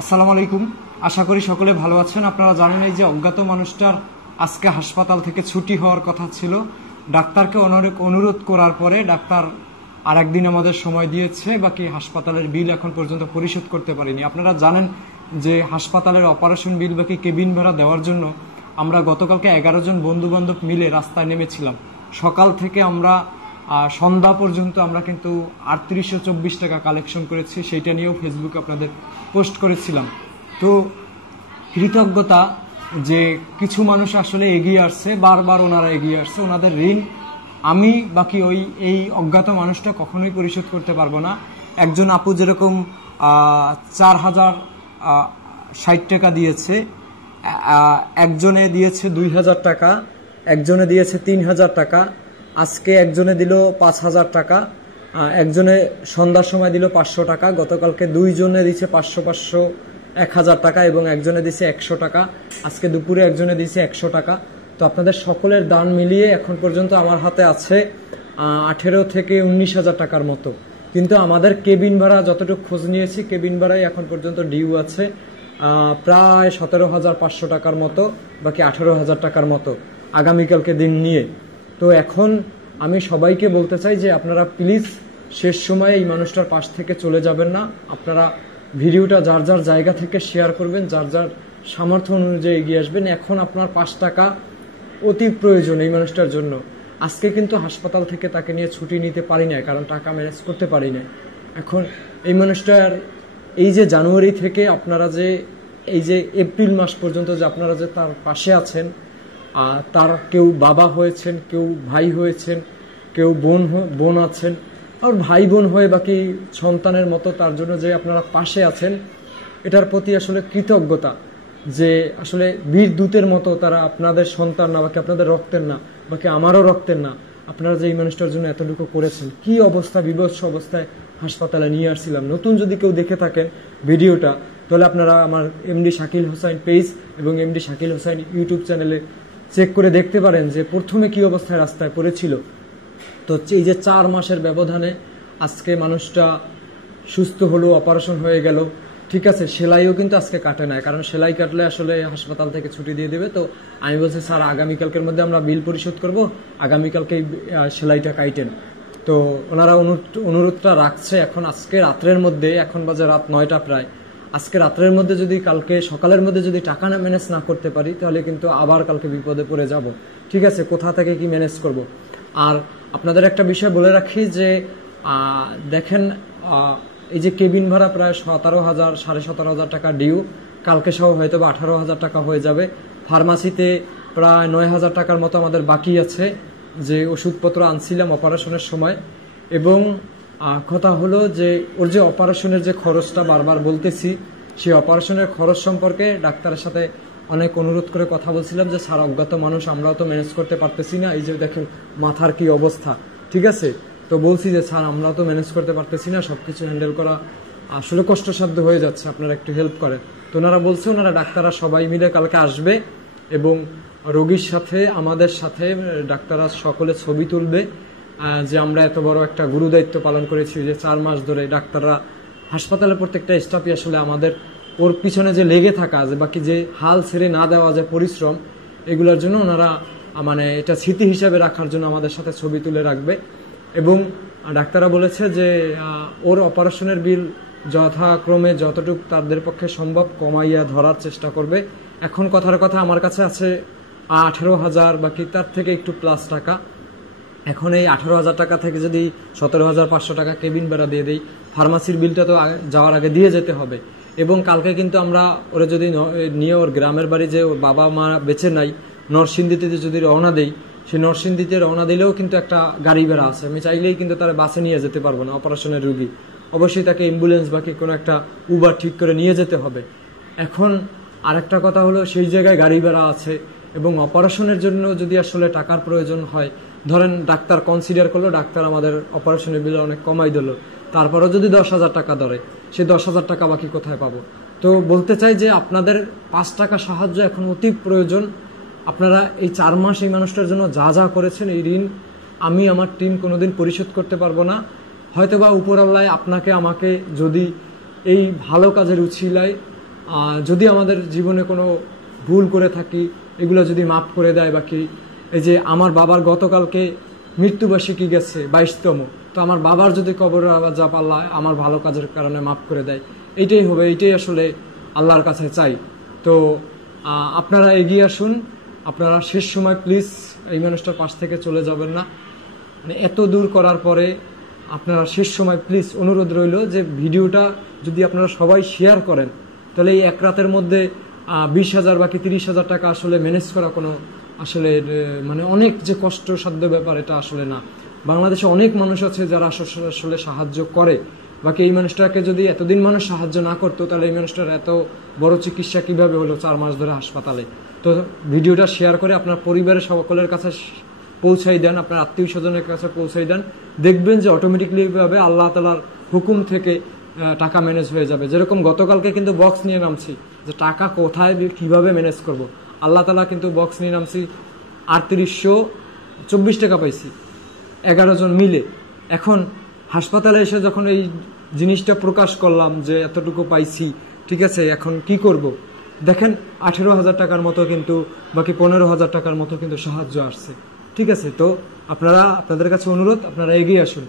আসসালামু আলাইকুম। আশা করি সকলে ভালো আছেন। আপনারা জানেন এই যে অজ্ঞাত মানুষটার আজকে হাসপাতাল থেকে ছুটি হওয়ার কথা ছিল। ডাক্তারকে অনেক অনুরোধ করার পরে ডাক্তার আর একদিন আমাদের সময় দিয়েছে, বাকি হাসপাতালের বিল এখন পর্যন্ত পরিশোধ করতে পারিনি। আপনারা জানেন যে হাসপাতালের অপারেশন বিল বাকি কেবিন ভাড়া দেওয়ার জন্য আমরা গতকালকে 11 জন বন্ধু বান্ধব মিলে রাস্তায় নেমেছিলাম। সকাল থেকে আমরা সন্ধ্যা পর্যন্ত আমরা কিন্তু 3824 টাকা কালেকশন করেছি। সেইটা নিয়েও ফেসবুকে আপনাদের পোস্ট করেছিলাম। তো কৃতজ্ঞতা যে কিছু মানুষ আসলে এগিয়ে আসছে, বারবার ওনারা এগিয়ে আসছে। ওনাদের ঋণ আমি বাকি এই অজ্ঞাত মানুষটা কখনোই পরিশোধ করতে পারবো না। একজন আপু যেরকম 4060 টাকা দিয়েছে, একজনে দিয়েছে 2000 টাকা, একজনে দিয়েছে 3000 টাকা, আজকে একজনে দিল 5000 টাকা, একজনে সন্ধ্যার সময় দিল 500 টাকা, গতকালকে দুইজনে দিচ্ছে 500 1000 টাকা এবং একজনে দিছে 100 টাকা, আজকে দুপুরে একজনে দিছে 100 টাকা। তো আপনাদের সকলের দান মিলিয়ে এখন পর্যন্ত আমার হাতে আছে 18 থেকে 19,000 টাকার মতো। কিন্তু আমাদের কেবিন ভাড়া যতটুকু খোঁজ নিয়েছি, কেবিন ভাড়াই এখন পর্যন্ত ডিউ আছে প্রায় 17,500 টাকার মতো, বাকি 18,000 টাকার মতো আগামীকালকে দিন নিয়ে। তো এখন আমি সবাইকে বলতে চাই যে আপনারা প্লিজ শেষ সময়ে এই মানুষটার পাশ থেকে চলে যাবেন না। আপনারা ভিডিওটা যার যার জায়গা থেকে শেয়ার করবেন, যার যার সামর্থ্য অনুযায়ী এগিয়ে আসবেন। এখন আপনার 5 টাকা অতি প্রয়োজন এই মানুষটার জন্য। আজকে কিন্তু হাসপাতাল থেকে তাকে নিয়ে ছুটি নিতে পারি না, কারণ টাকা ম্যানেজ করতে পারি না। এখন এই মানুষটার এই যে জানুয়ারি থেকে আপনারা যে এই যে এপ্রিল মাস পর্যন্ত যে আপনারা যে তার পাশে আছেন, তার কেউ বাবা হয়েছেন, কেউ ভাই হয়েছেন, কেউ বোন আছেন, আর ভাই বোন হয়ে বাকি সন্তানের মতো তার জন্য যে আপনারা পাশে আছেন, এটার প্রতি আসলে কৃতজ্ঞতা। যে আসলে বীর দূতের মতো তারা আপনাদের সন্তান না, বাকি আপনাদের রক্তের না, বাকি আমারও রক্তের না, আপনারা যে এই মানুষটার জন্য এতটুকু করেছেন। কি অবস্থা, বিভৎস অবস্থায় হাসপাতালে নিয়ে আসছিলাম। নতুন যদি কেউ দেখে থাকেন ভিডিওটা, তাহলে আপনারা আমার এমডি শাকিল হোসাইন পেজ এবং এমডি শাকিল হোসাইন ইউটিউব চ্যানেলে চেক করে দেখতে পারেন যে প্রথমে কি অবস্থায় রাস্তায় পড়েছিল। তো এই যে 4 মাসের ব্যবধানে আজকে মানুষটা সুস্থ হলো, অপারেশন হয়ে গেল। ঠিক আছে, সেলাইও কিন্তু আজকে কাটে না, কারণ সেলাই কাটলে আসলে হাসপাতাল থেকে ছুটি দিয়ে দেবে। তো আমি বলছি স্যার আগামীকালকের মধ্যে আমরা বিল পরিশোধ করব, আগামীকালকে সেলাইটা কাইটেন। তো ওনারা অনুরোধটা রাখছে এখন আজকে রাত্রের মধ্যে, এখন বাজে রাত 9টা প্রায়, আজকে রাত্রের মধ্যে যদি কালকে সকালের মধ্যে যদি টাকা না ম্যানেজ না করতে পারি, তাহলে কিন্তু আবার কালকে বিপদে পড়ে যাব। ঠিক আছে, কোথা থেকে কি ম্যানেজ করব। আর আপনাদের একটা বিষয় বলে রাখি যে দেখেন এই যে কেবিন ভাড়া প্রায় 17,000 17,500 টাকা ডিউ, কালকে সহ হয়তো বা 18,000 টাকা হয়ে যাবে। ফার্মাসিতে প্রায় 9,000 টাকার মতো আমাদের বাকি আছে, যে ওষুধপত্র আনছিলাম অপারেশনের সময়। এবং কথা হলো যে ওর যে অপারেশনের যে খরচটা বারবার বলতেছি, সেই অপারেশনের খরচ সম্পর্কে ডাক্তারের সাথে অনেক অনুরোধ করে কথা বলছিলাম যে স্যার অজ্ঞাত মানুষ, আমরাও তো ম্যানেজ করতে পারতেছি না, এই যে দেখেন মাথার কি অবস্থা। ঠিক আছে, তো বলছি যে স্যার আমরাও তো ম্যানেজ করতে পারতেছি না, সবকিছু হ্যান্ডেল করা আসলে কষ্টসাধ্য হয়ে যাচ্ছে, আপনারা একটু হেল্প করেন। তো ওনারা বলছে ওনারা ডাক্তাররা সবাই মিলে কালকে আসবে এবং রোগীর সাথে আমাদের সাথে ডাক্তাররা সকলে ছবি তুলবে যে আমরা এত বড় একটা গুরুদায়িত্ব পালন করেছি, যে 4 মাস ধরে ডাক্তাররা হাসপাতালের প্রত্যেকটা স্টাফই আসলে আমাদের ওর পিছনে যে লেগে থাকা, যে বাকি যে হাল ছেড়ে না দেওয়া যে পরিশ্রম, এগুলোর জন্য ওনারা মানে এটা স্মৃতি হিসাবে রাখার জন্য আমাদের সাথে ছবি তুলে রাখবে। এবং ডাক্তাররা বলেছে যে ওর অপারেশনের বিল যথাক্রমে যতটুকু তাদের পক্ষে সম্ভব কমাইয়া ধরার চেষ্টা করবে। এখন কথার কথা আমার কাছে আছে 18,000, বাকি তার থেকে একটু প্লাস টাকা। এখন এই 18,000 টাকা থেকে যদি 17,500 টাকা কেবিন ভাড়া দিয়ে দিই, ফার্মাসির বিলটা তো যাওয়ার আগে দিয়ে যেতে হবে। এবং কালকে কিন্তু আমরা ওরা যদি নিয়ে ওর গ্রামের বাড়ি, যে ওর বাবা মা বেঁচে নাই, নরসিংদীতে যদি রওনা দেই, সেই নরসিংদীতে রওনা দিলেও কিন্তু একটা গাড়ি ভাড়া আছে। আমি চাইলেই কিন্তু তারা বাসে নিয়ে যেতে পারবো না অপারেশনের রুগী, অবশ্যই তাকে অ্যাম্বুলেন্স বাকি কোনো একটা উবার ঠিক করে নিয়ে যেতে হবে। এখন আরেকটা কথা হলো সেই জায়গায় গাড়ি ভাড়া আছে, এবং অপারেশনের জন্য যদি আসলে টাকার প্রয়োজন হয়, ধরেন ডাক্তার কনসিডার করলো, ডাক্তার আমাদের অপারেশনের বিল অনেক কমাই দিল, তারপরেও যদি 10,000 টাকা ধরে, সেই 10,000 টাকা বাকি কোথায় পাবো। তো বলতে চাই যে আপনাদের 5 টাকা সাহায্য এখন অতি প্রয়োজন। আপনারা এই 4 মাস এই মানুষটার জন্য যা যা করেছেন, এই ঋণ আমি আমার টিম কোনোদিন পরিশোধ করতে পারবো না। হয়তোবা উপর আল্লাহ আপনাকে আমাকে যদি এই ভালো কাজের উছিলায় যদি আমাদের জীবনে কোনো ভুল করে থাকি এগুলো যদি মাফ করে দেয়, বাকি এই যে আমার বাবার গতকালকে মৃত্যুবার্ষিকী গেছে 22তম, তো আমার বাবার যদি কবরের আযাব আল্লাহ আমার ভালো কাজের কারণে মাফ করে দেয়, এইটাই হবে, এইটাই আসলে আল্লাহর কাছে চাই। তো আপনারা এগিয়ে আসুন, আপনারা শেষ সময় প্লিজ এই মানুষটার পাশ থেকে চলে যাবেন না। মানে এত দূর করার পরে আপনারা শেষ সময় প্লিজ অনুরোধ রইল যে ভিডিওটা যদি আপনারা সবাই শেয়ার করেন, তাহলে এই এক রাতের মধ্যে 20,000 বাকি 30,000 টাকা আসলে ম্যানেজ করা কোনো আসলে মানে অনেক যে কষ্টসাধ্য ব্যাপার এটা আসলে না। বাংলাদেশে অনেক মানুষ আছে যারা আসলে সাহায্য করে, বাকি এই মানুষটাকে যদি এতদিন মানুষ সাহায্য না করতো তাহলে এই মানুষটার এত বড় চিকিৎসা কিভাবে হলো 4 মাস ধরে হাসপাতালে। তো ভিডিওটা শেয়ার করে আপনার পরিবারের সকলের কাছে পৌঁছাই দেন, আপনার আত্মীয় স্বজনের কাছে পৌঁছাই দেন, দেখবেন যে অটোমেটিকলি ভাবে আল্লাহ তাআলার হুকুম থেকে টাকা ম্যানেজ হয়ে যাবে। যেরকম গতকালকে কিন্তু বক্স নিয়ে নামছি যে টাকা কোথায় কিভাবে ম্যানেজ করব, আল্লাহ তাআলা কিন্তু বক্স নিয়ে নামছি 3824 টাকা পাইছি 11 জন মিলে। এখন হাসপাতালে এসে যখন এই জিনিসটা প্রকাশ করলাম যে এতটুকু পাইছি, ঠিক আছে, এখন কি করব, দেখেন 18,000 টাকার মতো কিন্তু বাকি 15,000 টাকার মতো কিন্তু সাহায্য আসছে। ঠিক আছে, তো আপনাদের কাছে অনুরোধ, আপনারা এগিয়ে আসুন।